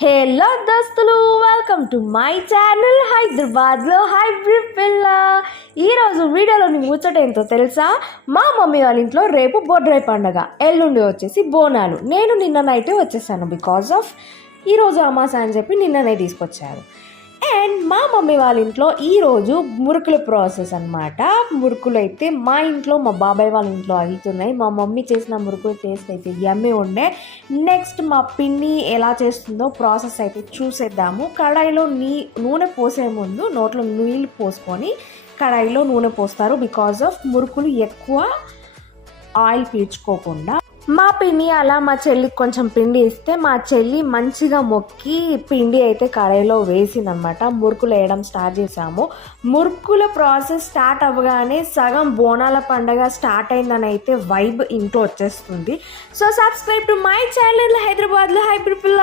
Hello దోస్తులు, welcome to my channel హైదరాబాద్లో hybrid పిల్ల. ఈరోజు వీడియోలోని ముచ్చట ఏంటో తెలుసా? మా మమ్మీ వాళ్ళ ఇంట్లో రేపు బొడ్రాయి పండుగ, ఎల్లుండి వచ్చేసి బోనాలు. నేను నిన్న నైటే వచ్చేసాను బికాజ్ ఆఫ్ ఈరోజు అమాస అని చెప్పి నిన్ననే తీసుకొచ్చారు. అండ్ మా మమ్మీ వాళ్ళ ఇంట్లో ఈరోజు మురుకుల ప్రాసెస్ అనమాట. మురుకులు అయితే మా ఇంట్లో, మా బాబాయ్ వాళ్ళ ఇంట్లో అవుతున్నాయి. మా మమ్మీ చేసిన మురుకుల టేస్ట్ అయితే యమ్మీ ఉండే. నెక్స్ట్ మా పిన్ని ఎలా చేస్తుందో ప్రాసెస్ అయితే చూసేద్దాము. కడాయిలో నూనె పోసే ముందు నోట్లో నీళ్ళు పోసుకొని కడాయిలో నూనె పోస్తారు బికాజ్ ఆఫ్ మురుకులు ఎక్కువ ఆయిల్ పీల్చుకోకుండా. మా పిన్ని అలా మా చెల్లికి కొంచెం పిండి ఇస్తే మా చెల్లి మంచిగా మొక్కి పిండి అయితే కడాయిలో వేసిందనమాట. మురుకులు వేయడం స్టార్ట్ చేసాము. మురుకుల ప్రాసెస్ స్టార్ట్ అవ్వగానే సగం బోనాల పండగ స్టార్ట్ అయిందని అయితే వైబ్ ఇంట్లో వచ్చేస్తుంది. So subscribe to my channel హైదరాబాద్లో హైబ్రిడ్ పిల్ల.